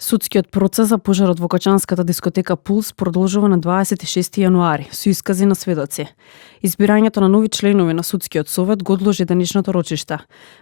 Судскиот процес за пожарот во кочанската дискотека Пулс продолжува на 26 јануари со искази на сведоци. Избирањето на нови членови на судскиот совет го одложи денешното рочиште.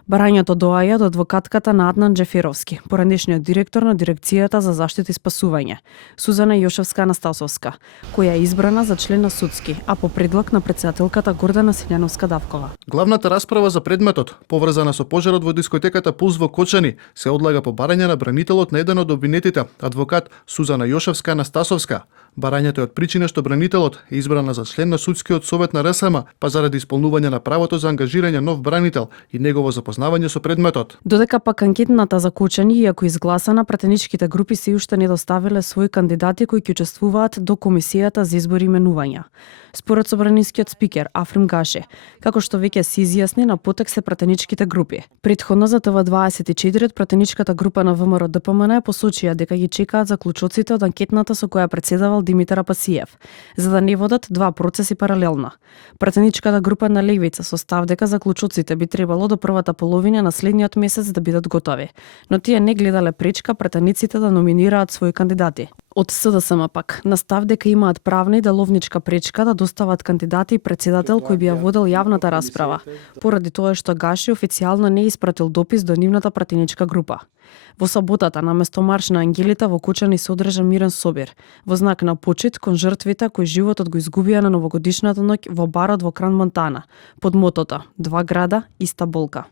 Барањето доаѓа од адвокатката на Аднан Джеферовски, поранешниот директор на Дирекцијата за заштита и спасување, Сузана Јошевска-Анастасовска, која е избрана за член на судски, а по предлог на претседателката Гордана Силјановска-Давкова. Главната расправа за предметот, поврзана со пожарот во дискотеката Пулс во Кочани, се одлага по барање на бранителот на еден од обвинетите, адвокат Сузана Јошевска-Анастасовска. Барањето е од причина што бранителот е избрана за член на судскиот совет на РСМ, па заради исполнување на правото за ангажирање нов бранител и негово запознавање со предметот. Додека пак анкетната за Кочани, иако изгласана, пратеничките групи се уште не доставиле своји кандидати кои ќе учествуваат до комисијата за избор и именувања. Според собранискиот спикер Африм Гаше, како што веќе се изјасни, на потек се пратеничките групи. Претходно за ТВ24 пратеничката група на ВМРО ДПМН посочија дека ги чекаат заклучоците од анкетната со која претседавал Димитар Апасиев, за да не водат два процеси паралелно. Пратеничката група на Левица со став дека заклучоците би требало до првата половина на следниот месец да бидат готови, но тие не гледале пречка пратениците да номинираат своји кандидати. Од СДСМ пак, на став дека имаат правна и деловничка пречка да достават кандидати и претседател кој би ја водел јавната расправа, поради тоа што Гаши официјално не испратил допис до нивната пратеничка група. Во саботата, наместо марш на ангелите во Кочани се одржа мирен собир, во знак на почит кон жртвите кои животот го изгубија на новогодишната ноќ во барот во Кран Монтана, под мотото "Два града, иста болка".